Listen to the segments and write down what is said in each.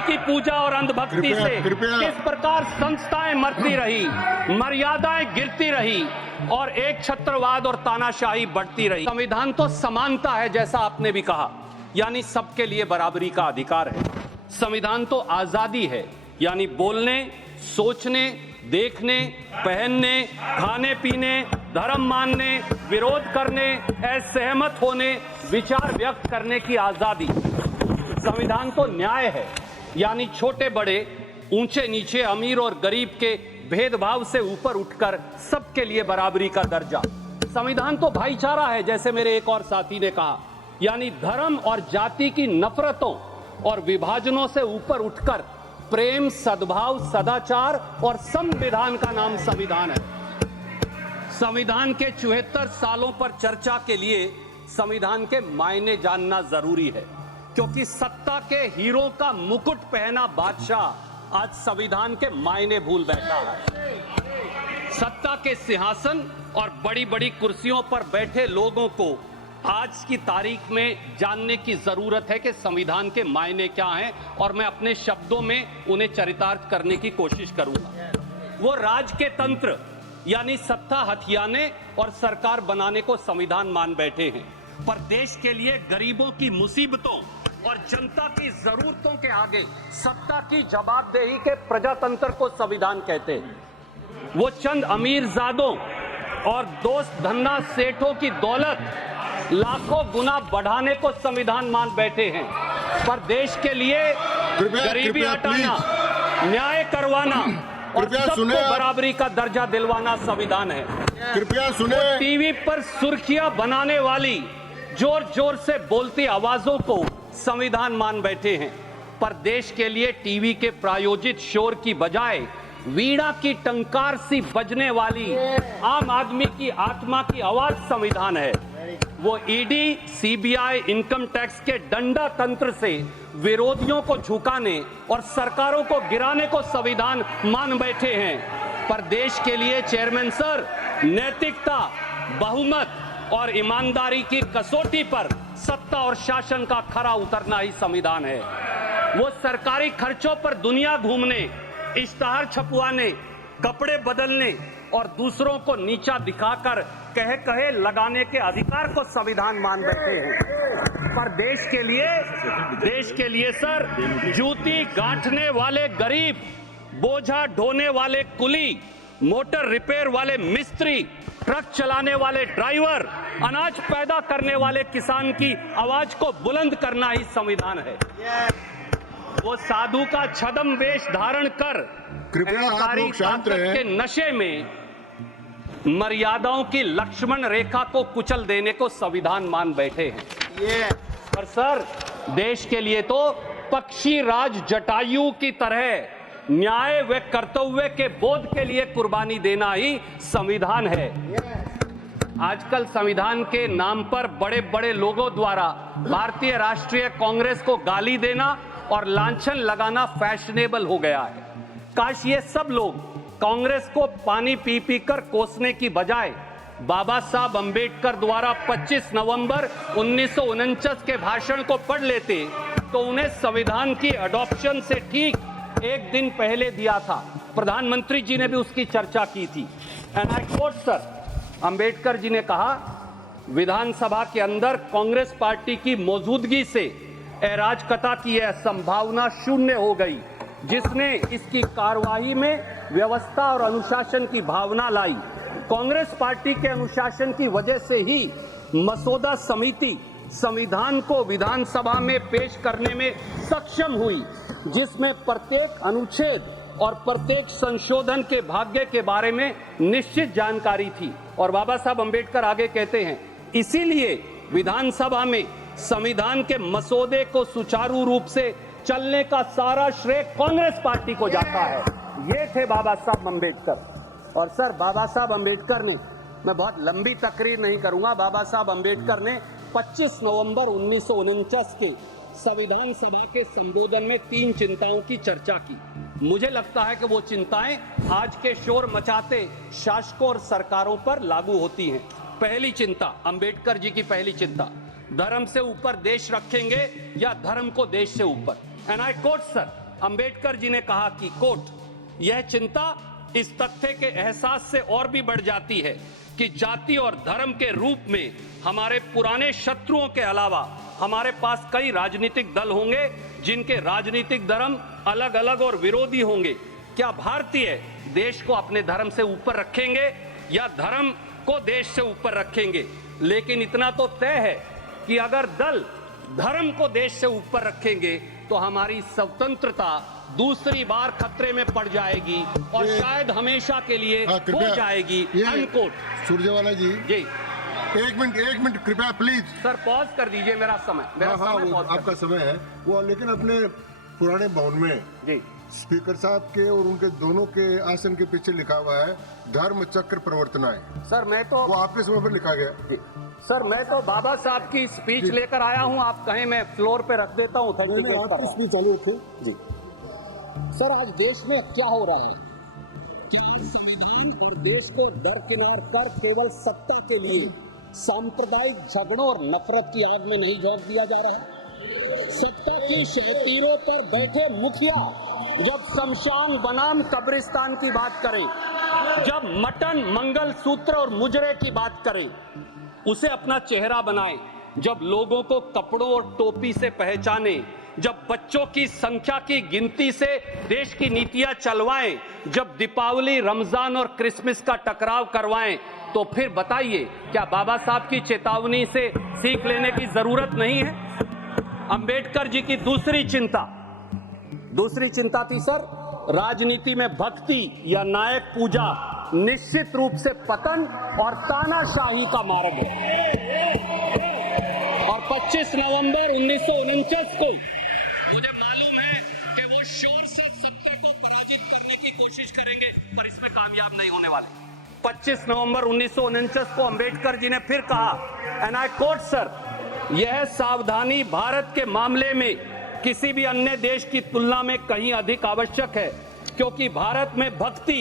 जाति की पूजा और अंधभक्ति से किस प्रकार संस्थाएं मरती रही, मर्यादाएं गिरती रही और एक छत्रवाद और तानाशाही बढ़ती रही। संविधान तो समानता है, जैसा आपने भी कहा, यानी सबके लिए बराबरी का अधिकार है। संविधान तो आजादी है, यानी बोलने, सोचने, देखने, पहनने, खाने पीने, धर्म मानने, विरोध करने, असहमत होने, विचार व्यक्त करने की आजादी। संविधान तो न्याय है, यानी छोटे बड़े, ऊंचे नीचे, अमीर और गरीब के भेदभाव से ऊपर उठकर सबके लिए बराबरी का दर्जा। संविधान तो भाईचारा है, जैसे मेरे एक और साथी ने कहा, यानी धर्म और जाति की नफरतों और विभाजनों से ऊपर उठकर प्रेम, सद्भाव, सदाचार और संविधान का नाम संविधान है। संविधान के 74 सालों पर चर्चा के लिए संविधान के मायने जानना जरूरी है, क्योंकि सत्ता के हीरो का मुकुट पहना बादशाह आज संविधान के मायने भूल बैठा है। सत्ता के सिंहासन और बड़ी बड़ी कुर्सियों पर बैठे लोगों को आज की तारीख में जानने की जरूरत है कि संविधान के मायने क्या हैं, और मैं अपने शब्दों में उन्हें चरितार्थ करने की कोशिश करूंगा। वो राज के तंत्र, यानी सत्ता हथियाने और सरकार बनाने को संविधान मान बैठे हैं, पर देश के लिए गरीबों की मुसीबतों और जनता की जरूरतों के आगे सत्ता की जवाबदेही के प्रजातंत्र को संविधान कहते हैं। वो चंद अमीरजादों और दोस्त धन्ना सेठों की दौलत लाखों गुना बढ़ाने को संविधान मान बैठे हैं, पर देश के लिए गरीबी हटाना, न्याय करवाना और सबको बराबरी का दर्जा दिलवाना संविधान है। कृपया सुने। टीवी पर सुर्खियां बनाने वाली जोर जोर से बोलती आवाजों को संविधान मान बैठे हैं, पर देश के लिए टीवी के प्रायोजित शोर की बजाय वीणा की टंकार सी बजने वाली आम आदमी की आत्मा की आवाज संविधान है। वो ईडी, सीबीआई, इनकम टैक्स के डंडा तंत्र से विरोधियों को झुकाने और सरकारों को गिराने को संविधान मान बैठे हैं, पर देश के लिए चेयरमैन सर, नैतिकता, बहुमत और ईमानदारी की कसौटी पर सत्ता और शासन का खरा उतरना ही संविधान है। वो सरकारी खर्चों पर दुनिया घूमने, इश्तहार छपवाने, कपड़े बदलने और दूसरों को नीचा दिखाकर कहे कहे लगाने के अधिकार को संविधान मान बैठे हैं, पर देश के लिए सर, जूती गांठने वाले गरीब, बोझा ढोने वाले कुली, मोटर रिपेयर वाले मिस्त्री, ट्रक चलाने वाले ड्राइवर, अनाज पैदा करने वाले किसान की आवाज को बुलंद करना ही संविधान है। वो साधु का छद्म वेश धारण कर कृपया आप लोग शांत रहे। के नशे में मर्यादाओं की लक्ष्मण रेखा को कुचल देने को संविधान मान बैठे हैं। पर सर, देश के लिए तो पक्षी राज जटायु की तरह न्याय व कर्तव्य के बोध के लिए कुर्बानी देना ही संविधान है। आजकल संविधान के नाम पर बड़े बड़े लोगों द्वारा भारतीय राष्ट्रीय कांग्रेस को गाली देना और लांछन लगाना फैशनेबल हो गया है। काश ये सब लोग कांग्रेस को पानी पी पी कर कोसने की बजाय बाबा साहब अंबेडकर द्वारा 25 नवंबर 1949 के भाषण को पढ़ लेते तो उन्हें संविधान की अडॉप्शन से ठीक एक दिन पहले दिया था। प्रधानमंत्री जी ने भी उसकी चर्चा की थी। And I quote sir, Ambedkar ji ने कहा, विधानसभा के अंदर कांग्रेस पार्टी की मौजूदगी से अराजकता की यह संभावना शून्य हो गई, जिसने इसकी कार्यवाही में व्यवस्था और अनुशासन की भावना लाई। कांग्रेस पार्टी के अनुशासन की वजह से ही मसौदा समिति संविधान को विधानसभा में पेश करने में सक्षम हुई, जिसमें प्रत्येक अनुच्छेद और प्रत्येक संशोधन के भाग्य के बारे में निश्चित जानकारी थी। और बाबा साहब अंबेडकर आगे कहते हैं, इसीलिए विधानसभा में संविधान के मसौदे को सुचारू रूप से चलने का सारा श्रेय कांग्रेस पार्टी को जाता है। ये थे बाबा साहब अंबेडकर। और सर, बाबा साहब अंबेडकर ने, मैं बहुत लंबी तकरीर नहीं करूंगा, बाबा साहब अंबेडकर ने 25 नवंबर 1949 के संविधान सभा के संबोधन में 3 चिंताओं की चर्चा की। मुझे लगता है कि वो चिंताएं आज के शोर मचाते शासकों और सरकारों पर लागू होती हैं। पहली चिंता, अंबेडकर जी की पहली चिंता, धर्म से ऊपर देश रखेंगे या धर्म को देश से ऊपर। And I quote sir, Ambedkar ji ने कहा कि कोट, यह चिंता इस तथ्य के एहसास से और भी बढ़ जाती है कि जाति और धर्म के रूप में हमारे पुराने शत्रुओं के अलावा हमारे पास कई राजनीतिक दल होंगे जिनके राजनीतिक धर्म अलग अलग और विरोधी होंगे। क्या भारतीय देश को अपने धर्म से ऊपर रखेंगे या धर्म को देश से ऊपर रखेंगे? लेकिन इतना तो तय है कि अगर दल धर्म को देश से ऊपर रखेंगे तो हमारी स्वतंत्रता दूसरी बार खतरे में पड़ जाएगी और शायद हमेशा के लिए हो जाएगी। अनकोट। सुरजेवाला जी जी, एक मिनट कृपया प्लीज। सर पॉज कर दीजिए, मेरा समय आपका समय है वो, लेकिन अपने पुराने भवन में जी स्पीकर साहब के और उनके दोनों के आसन के पीछे लिखा हुआ है धर्म चक्र प्रवर्तनाएं। सर मैं तो वो आपके समय पर लिखा गया। सर मैं तो बाबा साहब की स्पीच लेकर आया हूं, आप कहें मैं फ्लोर पे रख देता हूं। आपकी स्पीच चालू थी जी। सर आज देश में क्या हो रहा है कि संविधान और देश को दरकिनार कर केवल सत्ता के लिए सांप्रदायिक झगड़ों और नफरत की आग में नहीं झोंक दिया जा रहा है। सत्ता की शहतीरों पर बैठे मुखिया जब शमशान बनाम कब्रिस्तान की बात करें, जब मटन मंगल सूत्र और मुजरे की बात करें, उसे अपना चेहरा बनाएं, जब लोगों को कपड़ों और टोपी से पहचाने, जब बच्चों की संख्या की गिनती से देश की नीतियां चलवाएं, जब दीपावली, रमजान और क्रिसमस का टकराव करवाएं, तो फिर बताइए क्या बाबा साहब की चेतावनी से सीख लेने की जरूरत नहीं है? अंबेडकर जी की दूसरी चिंता थी सर राजनीति में भक्ति या नायक पूजा निश्चित रूप से पतन और तानाशाही का मार्ग है। और 25 नवंबर 1949 को मुझे मालूम है कि वो शोर से सत्य को पराजित करने की कोशिश करेंगे, पर इसमें कामयाब नहीं होने वाले। 25 नवंबर 1949 को अंबेडकर जी ने फिर कहा, एंड आई कोट सर, यह सावधानी भारत के मामले में किसी भी अन्य देश की तुलना में कहीं अधिक आवश्यक है, क्योंकि भारत में भक्ति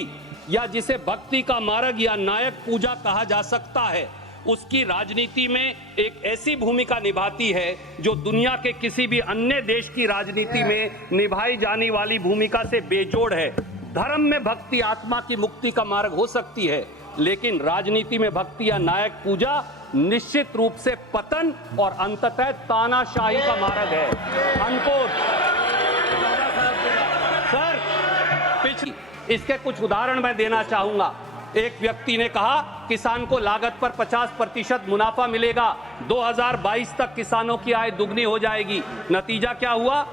या जिसे भक्ति का मार्ग या नायक पूजा कहा जा सकता है, उसकी राजनीति में एक ऐसी भूमिका निभाती है जो दुनिया के किसी भी अन्य देश की राजनीति में निभाई जाने वाली भूमिका से बेजोड़ है। धर्म में भक्ति आत्मा की मुक्ति का मार्ग हो सकती है, लेकिन राजनीति में भक्ति या नायक पूजा निश्चित रूप से पतन और अंततः तानाशाही का मार्ग है। अनकोट। सर पिछली इसके कुछ उदाहरण मैं देना चाहूंगा। एक व्यक्ति ने कहा किसान को लागत पर 50% मुनाफा मिलेगा, 2022 तक किसानों की आय दुगनी हो जाएगी। नतीजा क्या हुआ?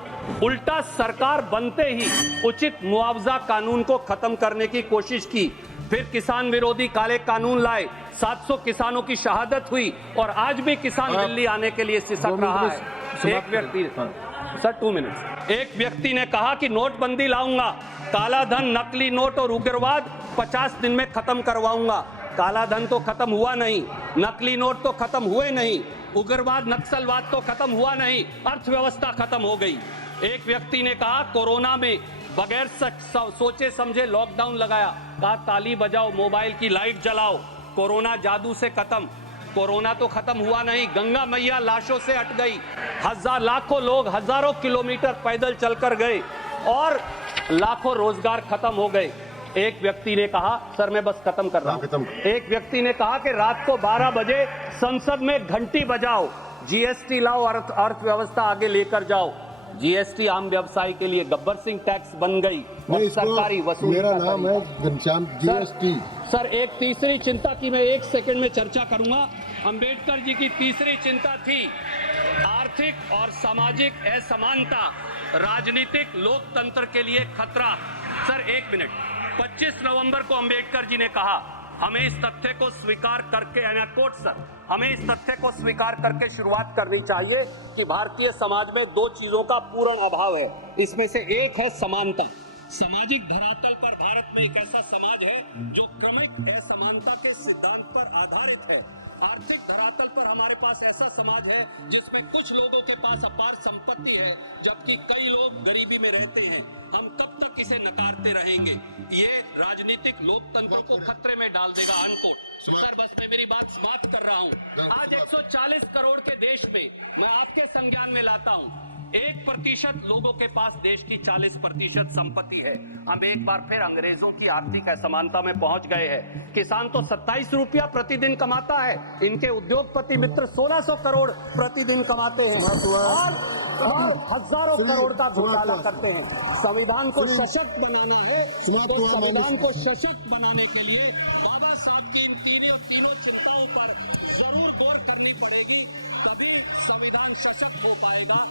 उल्टा सरकार बनते ही उचित मुआवजा कानून को खत्म करने की कोशिश की, फिर किसान विरोधी काले कानून लाए, 700 किसानों की शहादत हुई और आज भी किसान दिल्ली आने के लिए सिसक रहा है। एक व्यक्ति सर 2 मिनट्स। एक व्यक्ति ने कहा कि नोटबंदी लाऊंगा, काला धन, नकली नोट और उग्रवाद 50 दिन में खत्म करवाऊंगा। काला धन तो खत्म हुआ नहीं, नकली नोट तो खत्म हुए नहीं, उग्रवाद नक्सलवाद तो खत्म हुआ नहीं, अर्थव्यवस्था खत्म हो गई। एक व्यक्ति ने कहा कोरोना में बगैर सोचे समझे लॉकडाउन लगाया, कहा ताली बजाओ, मोबाइल की लाइट जलाओ, कोरोना जादू से खत्म। कोरोना तो खत्म हुआ नहीं, गंगा मैया लाशों से हट गई, लाखों लोग हजारों किलोमीटर पैदल चलकर गए और लाखों रोजगार खत्म हो गए। एक व्यक्ति ने कहा, सर मैं बस खत्म कर रहा हूं, एक व्यक्ति ने कहा कि रात को 12 बजे संसद में घंटी बजाओ, जीएसटी लाओ, अर्थव्यवस्था आगे लेकर जाओ। जीएसटी आम व्यवसाय के लिए गब्बर सिंह टैक्स बन गई और सरकारी वसूली। मेरा नाम है घनश्याम जीएसटी। सर एक तीसरी चिंता की मैं 1 सेकंड में चर्चा करूंगा। अंबेडकर जी की तीसरी चिंता थी आर्थिक और सामाजिक असमानता, राजनीतिक लोकतंत्र के लिए खतरा। Sir 1 minute. 25 नवंबर को अंबेडकर जी ने कहा हमें इस तथ्य को स्वीकार करके, कोट सर, हमें इस तथ्य को स्वीकार करके शुरुआत करनी चाहिए कि भारतीय समाज में 2 चीजों का पूर्ण अभाव है। इसमें से एक है समानता। सामाजिक धरातल पर भारत में एक ऐसा समाज है जो क्रमिक असमानता के सिद्धांत पर आधारित है। आर्थिक धरातल पर हमारे पास ऐसा समाज है जिसमें कुछ लोगों के पास अपार संपत्ति है जबकि कई लोग गरीबी में रहते हैं। हम कब तक इसे नकारते रहेंगे? ये राजनीतिक लोकतंत्र को खतरे में डाल देगा। अनकोट। सर बस मैं मेरी बात समाप्त कर रहा हूँ। आज 140 करोड़ के देश में मैं आपके संज्ञान में लाता हूँ, 1% लोगों के पास देश की 40% संपत्ति है। हम एक बार फिर अंग्रेजों की आर्थिक असमानता में पहुंच गए हैं। किसान तो 27 रुपया प्रतिदिन कमाता है, इनके उद्योगपति मित्र 1600 करोड़ प्रतिदिन कमाते हैं और हजारों करोड़ का घोटाला करते हैं। संविधान को सशक्त बनाना है, तो संविधान को सशक्त बनाने के लिए बाबा साहब की इन तीनों चिंताओं पर जरूर गौर करनी पड़ेगी, तभी संविधान सशक्त हो पाएगा।